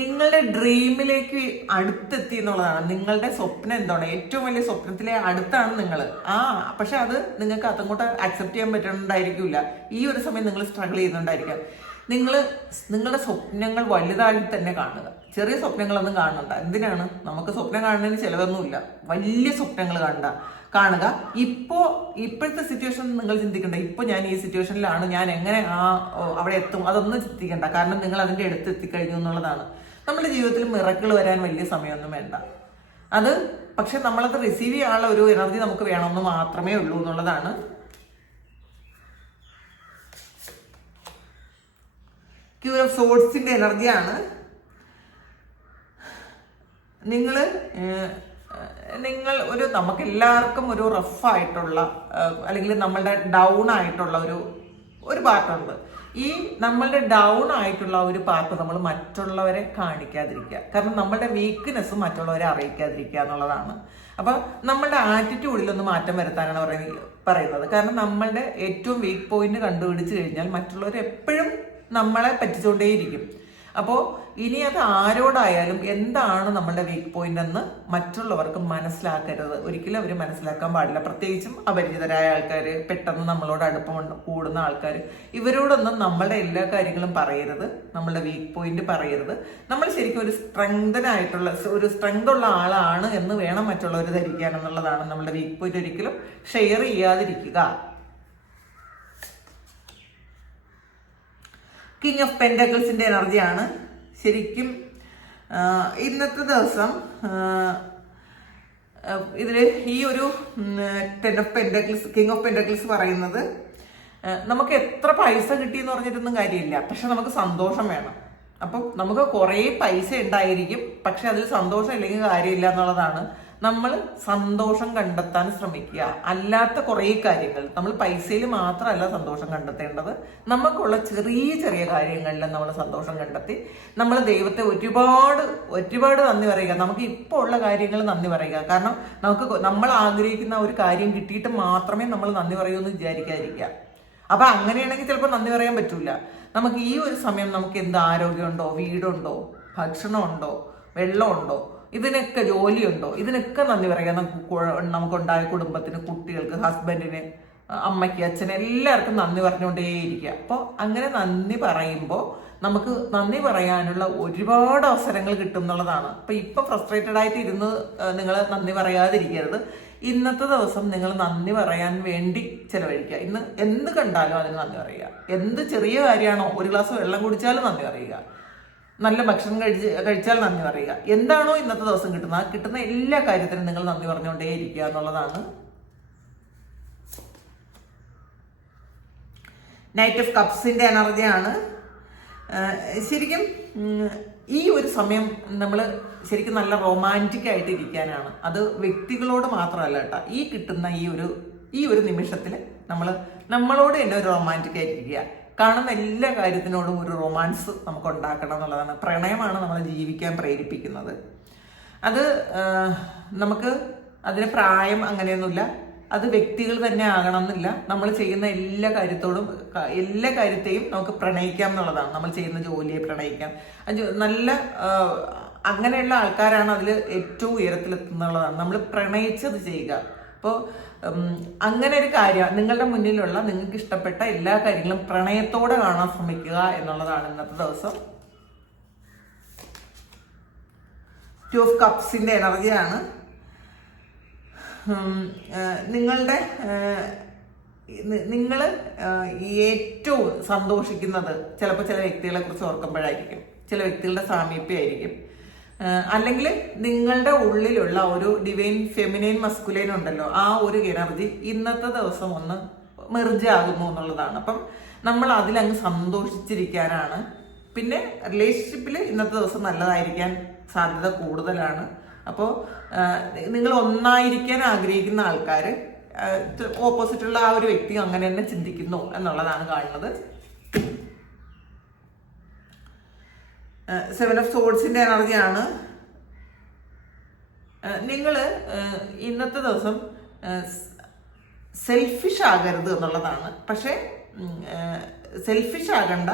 നിങ്ങളുടെ ഡ്രീമിലേക്ക് അടുത്തെത്തി എന്നുള്ളതാണ്. നിങ്ങളുടെ സ്വപ്നം എന്താണ്, ഏറ്റവും വലിയ സ്വപ്നത്തിലെ അടുത്താണ് നിങ്ങൾ. പക്ഷെ അത് നിങ്ങൾക്ക് അതങ്ങോട്ട് അക്സെപ്റ്റ് ചെയ്യാൻ പറ്റുന്നുണ്ടായിരിക്കില്ല. ഈ ഒരു സമയം നിങ്ങൾ സ്ട്രഗിൾ ചെയ്യുന്നുണ്ടായിരിക്കാം. നിങ്ങളുടെ സ്വപ്നങ്ങൾ വലുതായി തന്നെ കാണുക. ചെറിയ സ്വപ്നങ്ങളൊന്നും കാണണ്ട. എന്തിനാണ്? നമുക്ക് സ്വപ്നം കാണുന്നതിന് ചിലവൊന്നുമില്ല. വലിയ സ്വപ്നങ്ങൾ കാണണ്ട. കാണുക. ഇപ്പോഴത്തെ സിറ്റുവേഷൻ നിങ്ങൾ ചിന്തിക്കണ്ട, ഇപ്പോൾ ഞാൻ ഈ സിറ്റുവേഷനിലാണ്, ഞാൻ എങ്ങനെ അവിടെ എത്തും, അതൊന്നും ചിന്തിക്കണ്ട. കാരണം നിങ്ങൾ അതിൻ്റെ അടുത്ത് എത്തിക്കഴിഞ്ഞു എന്നുള്ളതാണ്. നമ്മുടെ ജീവിതത്തിൽ മിറക്കിൾ വരാൻ വലിയ സമയമൊന്നും വേണ്ട. പക്ഷെ നമ്മളത് റിസീവ് ചെയ്യാനുള്ള ഒരു എനർജി നമുക്ക് വേണമെന്ന് മാത്രമേ ഉള്ളൂ എന്നുള്ളതാണ്. ക്യൂർ ഓഫ് സോഴ്സിന്റെ എനർജിയാണ്. നമുക്ക് എല്ലാവർക്കും ഒരു റഫായിട്ടുള്ള അല്ലെങ്കിൽ നമ്മളുടെ ഡൗൺ ആയിട്ടുള്ള ഒരു പാർട്ടുണ്ട്. ഈ നമ്മളുടെ ഡൗൺ ആയിട്ടുള്ള ഒരു പാർട്ട് നമ്മൾ മറ്റുള്ളവരെ കാണിക്കാതിരിക്കുക. കാരണം നമ്മളുടെ വീക്ക്നെസ് മറ്റുള്ളവരെ അറിയിക്കാതിരിക്കുക എന്നുള്ളതാണ്. അപ്പൊ നമ്മളുടെ ആറ്റിറ്റ്യൂഡിലൊന്ന് മാറ്റം വരുത്താനാണ് പറയുന്നത്. കാരണം നമ്മളുടെ ഏറ്റവും വീക്ക് പോയിന്റ് കണ്ടുപിടിച്ച് കഴിഞ്ഞാൽ മറ്റുള്ളവർ എപ്പോഴും നമ്മളെ പറ്റിച്ചുകൊണ്ടേയിരിക്കും. അപ്പോൾ ഇനി അത് ആരോടായാലും എന്താണ് നമ്മളുടെ വീക്ക് പോയിന്റ് എന്ന് മറ്റുള്ളവർക്ക് മനസ്സിലാക്കരുത്. ഒരിക്കലും അവർ മനസ്സിലാക്കാൻ പാടില്ല. പ്രത്യേകിച്ചും അപരിചിതരായ ആൾക്കാർ, പെട്ടെന്ന് നമ്മളോട് അടുപ്പം കൂടുന്ന ആൾക്കാർ, ഇവരോടൊന്നും നമ്മളുടെ എല്ലാ കാര്യങ്ങളും പറയരുത്. നമ്മളുടെ വീക്ക് പോയിന്റ് പറയരുത്. നമ്മൾ ശരിക്കും ഒരു സ്ട്രെങ്ത് ഉള്ള ആളാണ് എന്ന് വേണം മറ്റുള്ളവർ ധരിക്കാൻ എന്നുള്ളതാണ്. നമ്മളുടെ വീക്ക് പോയിന്റ് ഒരിക്കലും ഷെയർ ചെയ്യാതിരിക്കുക. കിങ് ഓഫ് പെന്റക്കിൾസിന്റെ എനർജിയാണ്. ശരിക്കും ഇന്നത്തെ ദിവസം ഇതില് ഈ ഒരു കിങ് ഓഫ് പെന്റക്കിൾസ് പറയുന്നത് നമുക്ക് എത്ര പൈസ കിട്ടിയെന്ന് പറഞ്ഞിട്ടൊന്നും കാര്യമില്ല, പക്ഷെ നമുക്ക് സന്തോഷം വേണം. അപ്പം നമുക്ക് കുറേ പൈസ ഉണ്ടായിരിക്കും, പക്ഷെ അതിൽ സന്തോഷം ഇല്ലെങ്കിൽ കാര്യമില്ല എന്നുള്ളതാണ്. നമ്മൾ സന്തോഷം കണ്ടെത്താൻ ശ്രമിക്കുക. അല്ലാത്ത കുറേ കാര്യങ്ങൾ, നമ്മൾ പൈസയിൽ മാത്രമല്ല സന്തോഷം കണ്ടെത്തേണ്ടത്, നമുക്കുള്ള ചെറിയ ചെറിയ കാര്യങ്ങളിൽ നമ്മൾ സന്തോഷം കണ്ടെത്തി നമ്മൾ ദൈവത്തെ ഒരുപാട് നന്ദി പറയുക. നമുക്ക് ഇപ്പോൾ ഉള്ള കാര്യങ്ങൾ നന്ദി പറയുക. കാരണം നമ്മൾ ആഗ്രഹിക്കുന്ന ഒരു കാര്യം കിട്ടിയിട്ട് മാത്രമേ നമ്മൾ നന്ദി പറയൂ എന്ന് വിചാരിക്കാതിരിക്കുക. അപ്പൊ അങ്ങനെയാണെങ്കിൽ ചിലപ്പോൾ നന്ദി പറയാൻ പറ്റൂല. നമുക്ക് ഈ ഒരു സമയം നമുക്ക് എന്ത് ആരോഗ്യമുണ്ടോ, വീടുണ്ടോ, ഭക്ഷണമുണ്ടോ, വെള്ളമുണ്ടോ, ഇതിനൊക്കെ ജോലിയുണ്ടോ, ഇതിനൊക്കെ നന്ദി പറയാം. നമുക്കുണ്ടായ കുടുംബത്തിന്, കുട്ടികൾക്ക്, ഹസ്ബൻഡിന്, അമ്മയ്ക്ക്, അച്ഛന്, എല്ലാവർക്കും നന്ദി പറഞ്ഞുകൊണ്ടേയിരിക്കുക. അപ്പോൾ അങ്ങനെ നന്ദി പറയുമ്പോൾ നമുക്ക് നന്ദി പറയാനുള്ള ഒരുപാട് അവസരങ്ങൾ കിട്ടും എന്നുള്ളതാണ്. ഇപ്പം ഫ്രസ്ട്രേറ്റഡ് ആയിട്ട് ഇരുന്ന് നിങ്ങൾ നന്ദി പറയാതിരിക്കരുത്. ഇന്നത്തെ ദിവസം നിങ്ങൾ നന്ദി പറയാൻ വേണ്ടി ചെലവഴിക്കുക. ഇന്ന് എന്ത് കണ്ടാലും അതിന് നന്ദി പറയുക. എന്ത് ചെറിയ കാര്യമാണോ, ഒരു ഗ്ലാസ് വെള്ളം കുടിച്ചാലും നന്ദി പറയുക, നല്ല ഭക്ഷണം കഴിച്ചാൽ നന്ദി പറയുക. എന്താണോ ഇന്നത്തെ ദിവസം കിട്ടുന്ന എല്ലാ കാര്യത്തിനും നിങ്ങൾ നന്ദി പറഞ്ഞുകൊണ്ടേ ഇരിക്കുക എന്നുള്ളതാണ്. നൈറ്റ് ഓഫ് കപ്സിന്റെ എനർജിയാണ്. ശരിക്കും ഈ ഒരു സമയം നമ്മൾ ശരിക്കും നല്ല റൊമാൻറ്റിക് ആയിട്ട് ഇരിക്കാനാണ്. അത് വ്യക്തികളോട് മാത്രമല്ല കേട്ടോ. ഈ കിട്ടുന്ന ഈ ഒരു നിമിഷത്തിൽ നമ്മളോട് തന്നെ ഒരു റൊമാൻറ്റിക് ആയിട്ടിരിക്കുക. കാണുന്ന എല്ലാ കാര്യത്തിനോടും ഒരു റൊമാൻസ് നമുക്ക് ഉണ്ടാക്കണം എന്നുള്ളതാണ്. പ്രണയമാണ് നമ്മളെ ജീവിക്കാൻ പ്രേരിപ്പിക്കുന്നത്. അത് നമുക്ക് അതിന് പ്രായം അങ്ങനെയൊന്നുമില്ല. അത് വ്യക്തികൾ തന്നെ ആകണം എന്നില്ല. നമ്മൾ ചെയ്യുന്ന എല്ലാ കാര്യത്തെയും നമുക്ക് പ്രണയിക്കാം എന്നുള്ളതാണ്. നമ്മൾ ചെയ്യുന്ന ജോലിയെ പ്രണയിക്കാം. അങ്ങനെയുള്ള ആൾക്കാരാണ് അതിൽ ഏറ്റവും ഉയരത്തിലെത്തുന്നുള്ളതാണ്. നമ്മൾ പ്രണയിച്ചത് ചെയ്യുക. അപ്പോൾ അങ്ങനെ ഒരു കാര്യം, നിങ്ങളുടെ മുന്നിലുള്ള നിങ്ങൾക്ക് ഇഷ്ടപ്പെട്ട എല്ലാ കാര്യങ്ങളും പ്രണയത്തോടെ കാണാൻ ശ്രമിക്കുക എന്നുള്ളതാണ് ഇന്നത്തെ ദിവസം. ടു ഓഫ് കപ്സിന്റെ എനർജിയാണ്. നിങ്ങൾ ഏറ്റവും സന്തോഷിക്കുന്നത് ചിലപ്പോൾ ചില വ്യക്തികളെ കുറിച്ച് ഓർക്കുമ്പോഴായിരിക്കും, ചില വ്യക്തികളുടെ സാമീപ്യമായിരിക്കും, അല്ലെങ്കിൽ നിങ്ങളുടെ ഉള്ളിലുള്ള ഒരു ഡിവൈൻ ഫെമിനൈൻ മസ്കുലൈൻ ഉണ്ടല്ലോ, ആ ഒരു എനർജി ഇന്നത്തെ ദിവസം ഒന്ന് മെർജ് ആകുന്നു എന്നുള്ളതാണ്. അപ്പം നമ്മൾ അതിലങ്ങ് സന്തോഷിച്ചിരിക്കാനാണ്. പിന്നെ റിലേഷൻഷിപ്പിൽ ഇന്നത്തെ ദിവസം നല്ലതായിരിക്കാൻ സാധ്യത കൂടുതലാണ്. അപ്പോൾ നിങ്ങൾ ഒന്നായിരിക്കാൻ ആഗ്രഹിക്കുന്ന ആൾക്കാർ ഓപ്പോസിറ്റുള്ള ആ ഒരു വ്യക്തി അങ്ങനെ തന്നെ ചിന്തിക്കുന്നു എന്നുള്ളതാണ് കാണുന്നത്. സെവൻ ഓഫ് സോർഡ്സിന്റെ എനർജിയാണ്. നിങ്ങൾ ഇന്നത്തെ ദിവസം സെൽഫിഷ് ആകരുത് എന്നുള്ളതാണ്. പക്ഷെ സെൽഫിഷ് ആകണ്ട,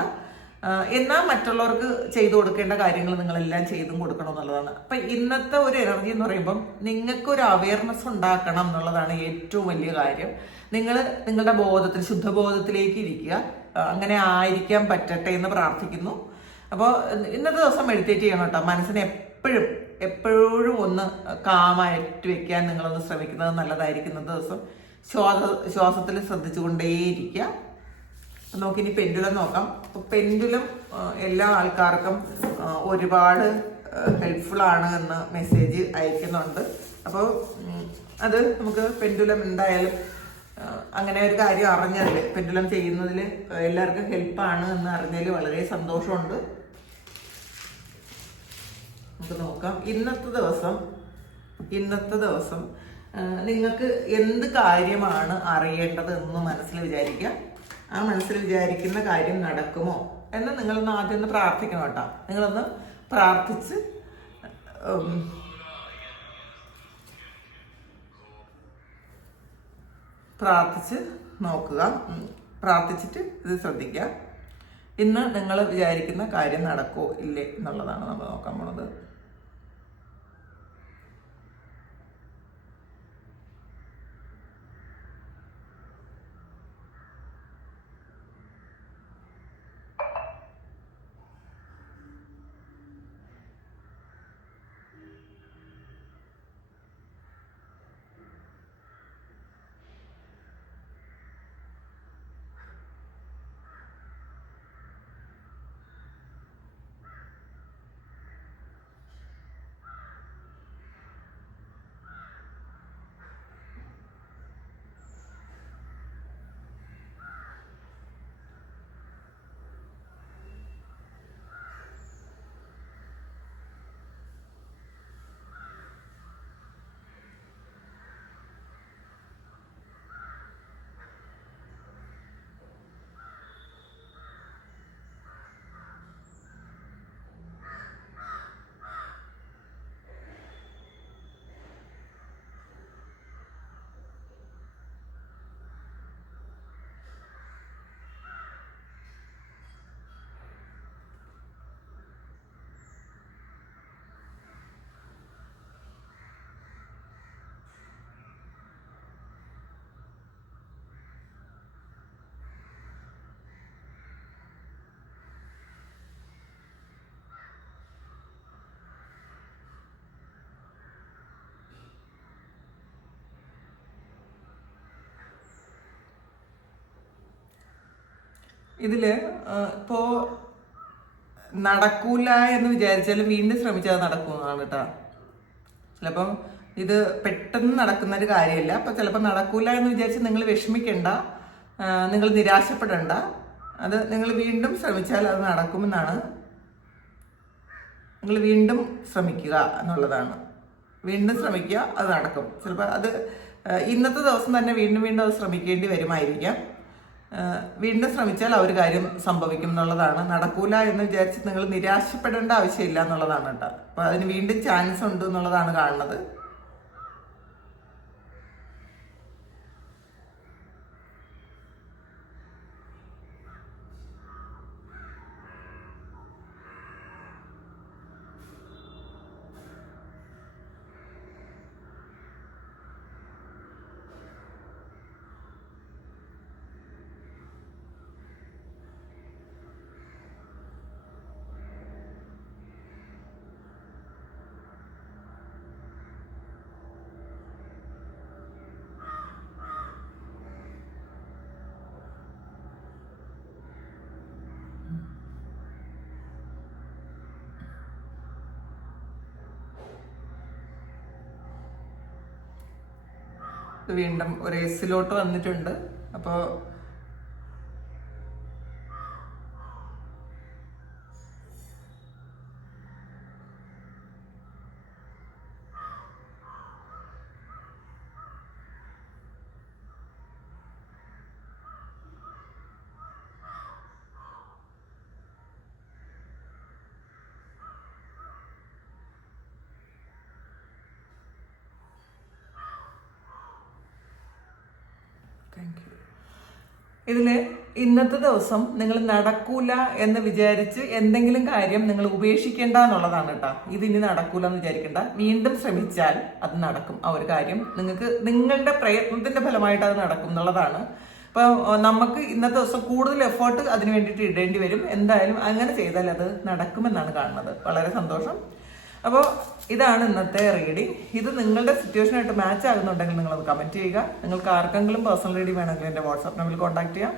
എന്നാൽ മറ്റുള്ളവർക്ക് ചെയ്തു കൊടുക്കേണ്ട കാര്യങ്ങൾ നിങ്ങളെല്ലാം ചെയ്തും കൊടുക്കണം എന്നുള്ളതാണ്. അപ്പം ഇന്നത്തെ ഒരു എനർജി എന്ന് പറയുമ്പം നിങ്ങൾക്കൊരു അവയർനെസ് ഉണ്ടാക്കണം എന്നുള്ളതാണ് ഏറ്റവും വലിയ കാര്യം. നിങ്ങളുടെ ബോധത്തിൽ, ശുദ്ധബോധത്തിലേക്ക് ഇരിക്കുക. അങ്ങനെ ആയിരിക്കാൻ പറ്റട്ടെ എന്ന് പ്രാർത്ഥിക്കുന്നു. അപ്പോൾ ഇന്നത്തെ ദിവസം മെഡിറ്റേറ്റ് ചെയ്യണം കേട്ടോ. മനസ്സിനെ എപ്പോഴും എപ്പോഴും ഒന്ന് കാമായിട്ട് വെക്കാൻ നിങ്ങളൊന്ന് ശ്രമിക്കുന്നത് നല്ലതായിരിക്കും. ഇന്നത്തെ ദിവസം ശ്വാസത്തിൽ ശ്രദ്ധിച്ചുകൊണ്ടേയിരിക്കുക. നമുക്കിനി പെൻഡുലം നോക്കാം. അപ്പോൾ പെൻഡുലം എല്ലാ ആൾക്കാർക്കും ഒരുപാട് ഹെൽപ്ഫുൾ ആണ് എന്ന് മെസ്സേജ് അയക്കുന്നുണ്ട്. അപ്പോൾ അത് നമുക്ക് പെൻഡുലം എന്തായാലും അങ്ങനെ ഒരു കാര്യം അറിഞ്ഞതിൽ, പെൻഡുലം ചെയ്യുന്നതിൽ എല്ലാവർക്കും ഹെൽപ്പാണ് എന്ന് അറിഞ്ഞതിൽ വളരെ സന്തോഷമുണ്ട്. നമുക്ക് നോക്കാം. ഇന്നത്തെ ദിവസം നിങ്ങൾക്ക് എന്ത് കാര്യമാണ് അറിയേണ്ടത് എന്ന് മനസ്സിൽ വിചാരിക്കുക. ആ മനസ്സിൽ വിചാരിക്കുന്ന കാര്യം നടക്കുമോ എന്ന് നിങ്ങളൊന്ന് ആദ്യം ഒന്ന് പ്രാർത്ഥിക്കണം കേട്ടോ. നിങ്ങളൊന്ന് പ്രാർത്ഥിച്ച് നോക്കുക. പ്രാർത്ഥിച്ചിട്ട് ഇത് ശ്രദ്ധിക്കുക. ഇന്ന് നിങ്ങൾ വിചാരിക്കുന്ന കാര്യം നടക്കുമോ ഇല്ലേ എന്നുള്ളതാണ് നമ്മൾ നോക്കാൻ പോണത്. ഇതില് ഇപ്പോ നടക്കൂല എന്ന് വിചാരിച്ചാലും വീണ്ടും ശ്രമിച്ചാൽ നടക്കുന്നതാണ് കേട്ടോ. ചിലപ്പം ഇത് പെട്ടെന്ന് നടക്കുന്ന ഒരു കാര്യമല്ല. അപ്പൊ ചിലപ്പോൾ നടക്കൂല എന്ന് വിചാരിച്ച് നിങ്ങൾ വിഷമിക്കണ്ട, നിങ്ങൾ നിരാശപ്പെടണ്ട. അത് നിങ്ങൾ വീണ്ടും ശ്രമിച്ചാൽ അത് നടക്കുമെന്നാണ്. നിങ്ങൾ വീണ്ടും ശ്രമിക്കുക എന്നുള്ളതാണ്. വീണ്ടും ശ്രമിക്കുക, അത് നടക്കും. ചിലപ്പോൾ അത് ഇന്നത്തെ ദിവസം തന്നെ വീണ്ടും വീണ്ടും അത് ശ്രമിക്കേണ്ടി വരുമായിരിക്കാം. വീണ്ടും ശ്രമിച്ചാൽ ആ ഒരു കാര്യം സംഭവിക്കും എന്നുള്ളതാണ്. നടക്കൂല എന്ന് വിചാരിച്ച് നിങ്ങൾ നിരാശപ്പെടേണ്ട ആവശ്യമില്ല എന്നുള്ളതാണ് കേട്ടോ. അപ്പൊ അതിന് വീണ്ടും ചാൻസ് ഉണ്ട് എന്നുള്ളതാണ് കാണുന്നത്. വീണ്ടും ഒരു എസിലോട്ട് വന്നിട്ടുണ്ട്. അപ്പോൾ ഇതിൽ ഇന്നത്തെ ദിവസം നിങ്ങൾ നടക്കൂല എന്ന് വിചാരിച്ച് എന്തെങ്കിലും കാര്യം നിങ്ങൾ ഉപേക്ഷിക്കേണ്ട എന്നുള്ളതാണ് കേട്ടോ. ഇതിനി നടക്കൂല എന്ന് വിചാരിക്കേണ്ട, വീണ്ടും ശ്രമിച്ചാൽ അത് നടക്കും. ആ ഒരു കാര്യം നിങ്ങൾക്ക് നിങ്ങളുടെ പ്രയത്നത്തിന്റെ ഫലമായിട്ട് അത് നടക്കും എന്നുള്ളതാണ്. അപ്പോൾ നമുക്ക് ഇന്നത്തെ ദിവസം കൂടുതൽ എഫേർട്ട് അതിന് വേണ്ടിയിട്ട് ഇടേണ്ടി വരും. എന്തായാലും അങ്ങനെ ചെയ്താൽ അത് നടക്കുമെന്നാണ് കാണുന്നത്. വളരെ സന്തോഷം. അപ്പോൾ ഇതാണ് ഇന്നത്തെ റീഡിങ്. ഇത് നിങ്ങളുടെ സിറ്റുവേഷനായിട്ട് മാച്ച് ആകുന്നുണ്ടെങ്കിൽ നിങ്ങളത് കമൻറ്റ് ചെയ്യുക. നിങ്ങൾക്ക് ആർക്കെങ്കിലും പേഴ്സണൽ റീഡിങ് വേണമെങ്കിൽ എൻ്റെ വാട്സാപ്പ് നമ്പറിൽ കോൺടാക്ട് ചെയ്യാം.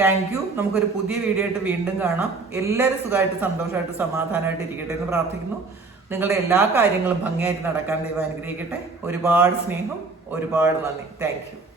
Thank you. നമുക്കൊരു പുതിയ വീഡിയോ ആയിട്ട് വീണ്ടും കാണാം. എല്ലാവരും സുഖമായിട്ട് സന്തോഷമായിട്ട് സമാധാനമായിട്ട് ഇരിക്കട്ടെ എന്ന് പ്രാർത്ഥിക്കുന്നു. നിങ്ങളുടെ എല്ലാ കാര്യങ്ങളും ഭംഗിയായിട്ട് നടക്കാൻ ദൈവം അനുഗ്രഹിക്കട്ടെ. ഒരുപാട് സ്നേഹം, ഒരുപാട് നന്ദി. Thank you.